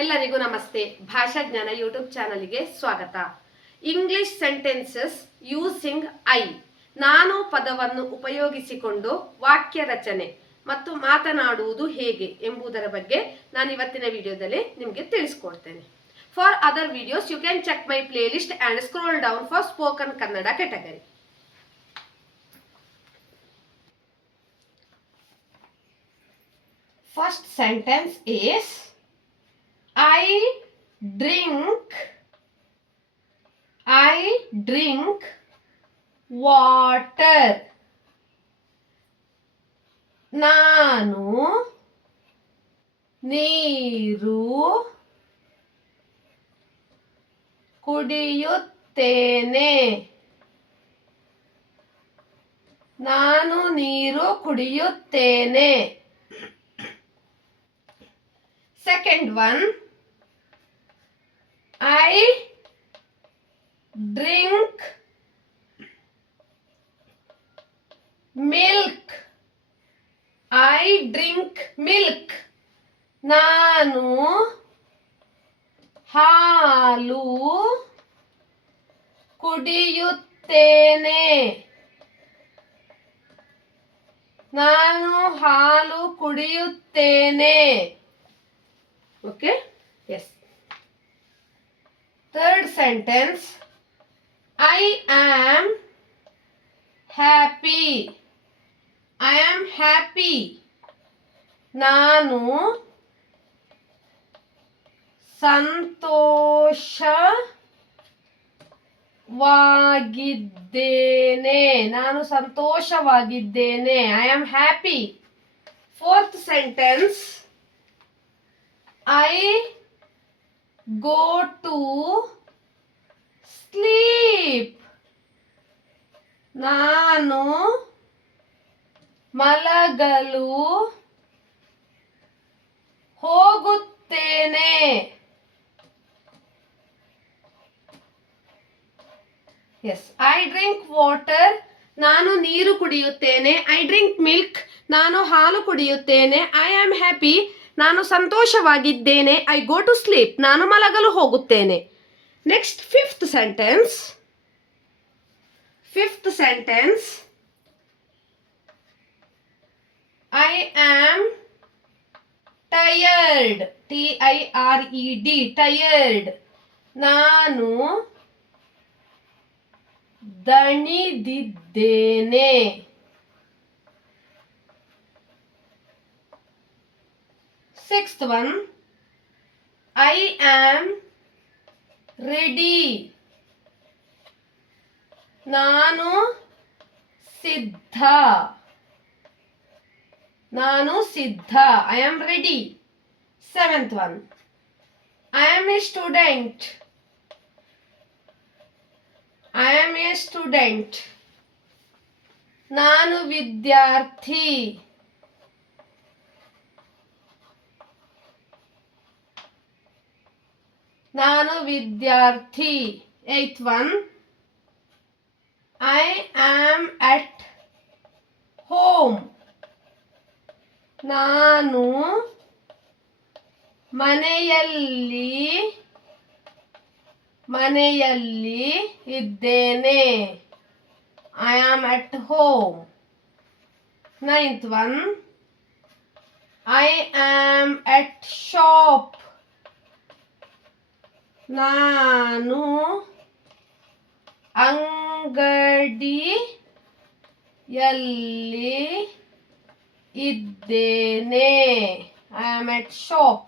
ಎಲ್ಲರಿಗೂ ನಮಸ್ತೆ. ಭಾಷಾ ಜ್ಞಾನ ಯೂಟ್ಯೂಬ್ ಚಾನಲ್ಗೆ ಸ್ವಾಗತ. English sentences using I. ನಾನು ಪದವನ್ನು ಉಪಯೋಗಿಸಿಕೊಂಡು ವಾಕ್ಯ ರಚನೆ ಮತ್ತು ಮಾತನಾಡುವುದು ಹೇಗೆ ಎಂಬುದರ ಬಗ್ಗೆ ನಾನು ಇವತ್ತಿನ ವಿಡಿಯೋದಲ್ಲಿ ನಿಮಗೆ ತಿಳಿಸ್ಕೊಡ್ತೇನೆ. For other videos you can check my playlist and scroll down for spoken Kannada category. First sentence is I drink water. ನಾನು ನೀರು ಕುಡಿಯುತ್ತೇನೆ. ನಾನು ನೀರು ಕುಡಿಯುತ್ತೇನೆ. Second one, I drink milk. I drink milk. ನಾನು ಹಾಲು ಕುಡಿಯುತ್ತೇನೆ. ನಾನು ಹಾಲು ಕುಡಿಯುತ್ತೇನೆ. Okay? Yes. Third sentence, I am happy. I am happy. ನಾನು ಸಂತೋಷವಾಗಿದ್ದೇನೆ. ನಾನು ಸಂತೋಷವಾಗಿದ್ದೇನೆ. I am happy. Fourth sentence, I go to sleep. ನಾನು ಮಲಗಲು ಹೋಗುತ್ತೇನೆ. Yes, I drink water. ನಾನು ನೀರು ಕುಡಿಯುತ್ತೇನೆ. I drink milk. ನಾನು ಹಾಲು ಕುಡಿಯುತ್ತೇನೆ. I am happy. ನಾನು ಸಂತೋಷವಾಗಿದ್ದೇನೆ. I go to sleep. ನಾನು ಮಲಗಲು ಹೋಗುತ್ತೇನೆ. Next fifth sentence I am tired. TIRED tired. ನಾನು ದಣಿದಿದ್ದೇನೆ. Sixth one, I am ready. ನಾನು ಸಿದ್ಧ. I am ready. Seventh one, I am a student. ನಾನು ವಿದ್ಯಾರ್ಥಿ. Eighth one, I am at home. ನಾನು ಮನೆಯಲ್ಲಿ ಇದ್ದೇನೆ. I am at home. Ninth one, I am at shop. ನಾನು ಅಂಗಡಿಯಲ್ಲಿ ಇದ್ದೇನೆ. I am at shop.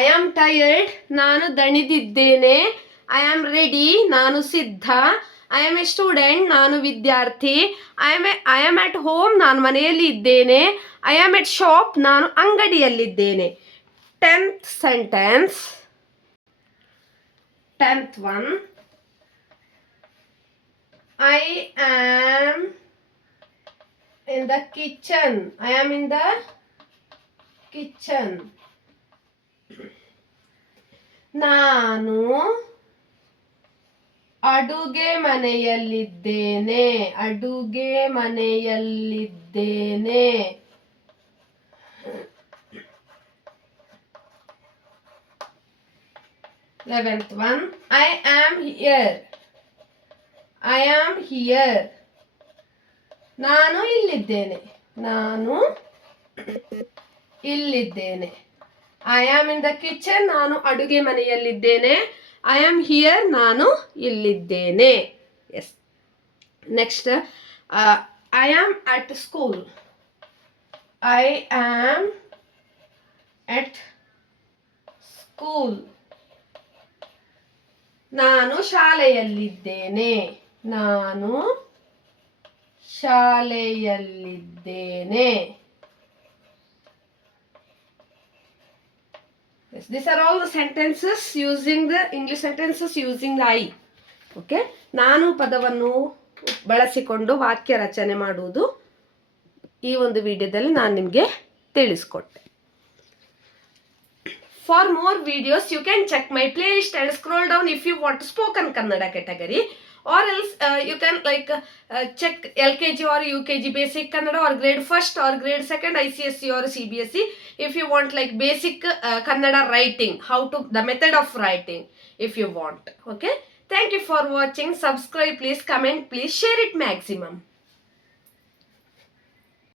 I am tired. ನಾನು ದಣಿದಿದ್ದೇನೆ. I am ready. ನಾನು ಸಿದ್ಧ. I am a student. ನಾನು ವಿದ್ಯಾರ್ಥಿ. I am at home. ನಾನು ಮನೆಯಲ್ಲಿ ಇದ್ದೇನೆ. I am at shop. ನಾನು ಅಂಗಡಿಯಲ್ಲಿದ್ದೇನೆ. Tenth one, I am in the kitchen. ನಾನು ಅಡುಗೆ ಮನೆಯಲ್ಲಿದ್ದೇನೆ. 11th one. I am here. I am here. ನಾನು ಇಲ್ಲಿದ್ದೇನೆ. ನಾನು ಇಲ್ಲಿದ್ದೇನೆ. I am in the kitchen. ನಾನು ಅಡುಗೆ ಮನೆಯಲ್ಲಿದ್ದೇನೆ. I am here. ನಾನು ಇಲ್ಲಿದ್ದೇನೆ. Yes. Next, I am at school. I am at school. ನಾನು ಶಾಲೆಯಲ್ಲಿದ್ದೇನೆ. ನಾನು ಶಾಲೆಯಲ್ಲಿದ್ದೇನೆ. Yes, these are all the sentences using the English sentences using the I. Okay, ನಾನು ಪದವನ್ನು ಬಳಸಿಕೊಂಡು ವಾಕ್ಯ ರಚನೆ ಮಾಡುವುದು ಈ ಒಂದು ವಿಡಿಯೋದಲ್ಲಿ ನಾನು ನಿಮಗೆ ತಿಳಿಸ್ಕೊಟ್ಟೆ. For more videos, you can check my playlist and scroll down if you want spoken Kannada category, or else you can check LKG or UKG basic Kannada or grade 1st or grade 2nd ICSE or CBSE if you want like basic Kannada writing, how to the method of writing if you want. Okay, thank you for watching. Subscribe please, comment please, share it maximum.